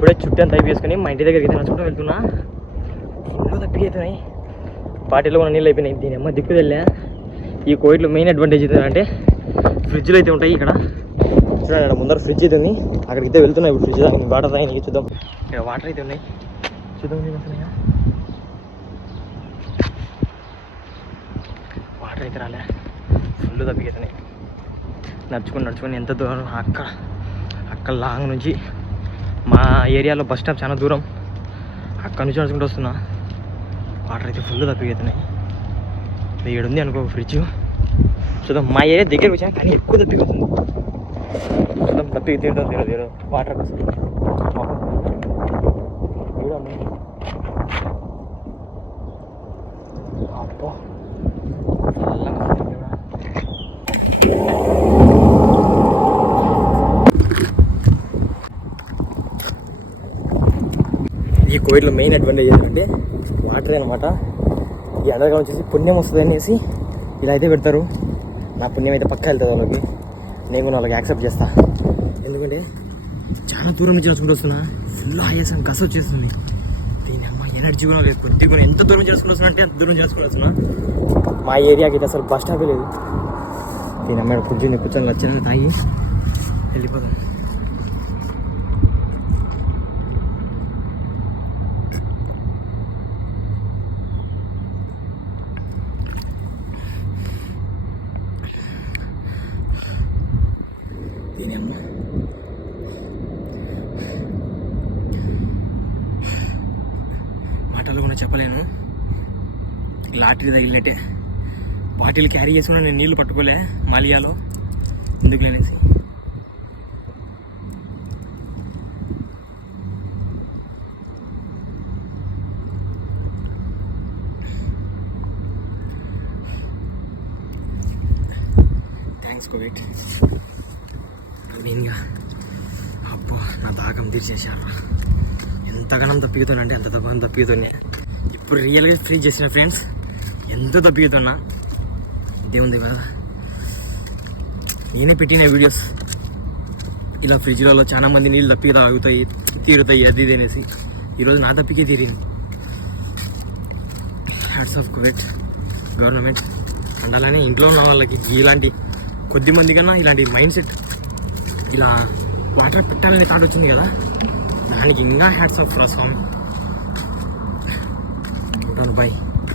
ఇప్పుడే చుట్టూ అంతా అయిపోయేసుకొని మా ఇంటి దగ్గరికి అయితే నడుచుకుంటూ వెళ్తున్నా. ఇంట్లో తప్పిక అవుతున్నాయి, పార్టీలో కూడా నీళ్ళు అయిపోయినాయి. దీని అమ్మ దిక్కు వెళ్ళా. ఈ కోవిడ్లో మెయిన్ అడ్వాంటేజ్ ఏంటంటే ఫ్రిడ్జ్లు అయితే ఉంటాయి ఇక్కడ. చూడండి ముందర ఫ్రిడ్జ్ అయితే ఉంది, అక్కడికి అయితే వెళ్తున్నాయి. ఇప్పుడు ఫ్రిడ్జ్ తాగి వాటర్ తాగి చూద్దాం. ఇక్కడ వాటర్ అయితే ఉన్నాయి, చూద్దాం వస్తున్నాయా. వాటర్ అయితే రాలే, ఫుల్ తప్పికెళ్తున్నాయి. నడుచుకొని ఎంత దూరం, అక్కడ లాంగ్ నుంచి మా ఏరియాలో బస్ స్టాప్ చాలా దూరం, అక్కడ నుంచి నడుచుకుంటూ వస్తున్నా. వాటర్ అయితే ఫుల్ తప్పికెళ్తున్నాయి. ఇక్కడ ఉంది అనుకో ఫ్రిడ్జ్, చూద్దాం. మా ఏరియా దగ్గరకు వచ్చా కానీ ఎక్కువ తప్పిపోతుంది. చూద్దాం తప్పి తింటాం తీరు వాటర్ కోసం. అబ్బా ఈ కోవిడ్లో మెయిన్ అడ్వాంటేజ్ ఏంటంటే వాటర్ అనమాట. ఈ ఎండాకాలం వచ్చేసి పుణ్యం వస్తుంది అనేసి ఇలా అయితే పెడతారు. నా పుణ్యం అయితే పక్కా వెళ్తుంది వాళ్ళకి, నేను కూడా వాళ్ళకి యాక్సెప్ట్ చేస్తా. ఎందుకంటే చాలా దూరం నుంచి నడుచుకుంటూ వస్తున్నా, ఫుల్ ఆయాసం కసి వచ్చేస్తుంది. దీని అమ్మ ఎనర్జీ కూడా లేదు కొద్దిగా. ఎంత దూరం చేసుకుని వస్తున్నా అంటే అంత దూరం చేసుకుని వస్తున్నా. మా ఏరియాకి అయితే అసలు బస్ స్టాపే లేదు. దీని అమ్మ కూర్చొని వచ్చిన తాగి వెళ్ళిపోతాం. మాటలు కూడా చెప్పలేను, లాటరీ తగిలినట్టే. బాటిల్ క్యారీ చేసుకున్నా నేను నీళ్ళు పట్టుకోలే మాలియాలో, ఎందుకు లేనేసి. Thanks Covid. మెయిన్గా అబ్బా నా దాహం తీర్చేసారు. ఎంతగానం తప్పిగుతున్నా అంటే అంత తప్పని తప్పిగుతున్నా. ఇప్పుడు రియల్గా ఫ్రీజ్ చేసిన ఫ్రెండ్స్, ఎంత తప్పిగుతున్నా ఇదేముంది కదా. నేనే పెట్టిన వీడియోస్ ఇలా ఫ్రిడ్జ్లలో చాలా మంది నీళ్ళు తప్పికి తాగుతాయి, తీరుతాయి, అది ఇది అనేసి. ఈరోజు నా తప్పికే తీరింది. Hats off Covid government. And అలానే ఇంట్లో ఉన్న వాళ్ళకి ఇలాంటి కొద్ది మంది కన్నా ఇలాంటి మైండ్ సెట్, ఇలా వాటర్ పెట్టాలని థాట్ వచ్చింది కదా, దానికి ఇంకా హ్యాట్స్ ఆఫ్ ఫ్రమ్. ఉంటాను, బాయ్.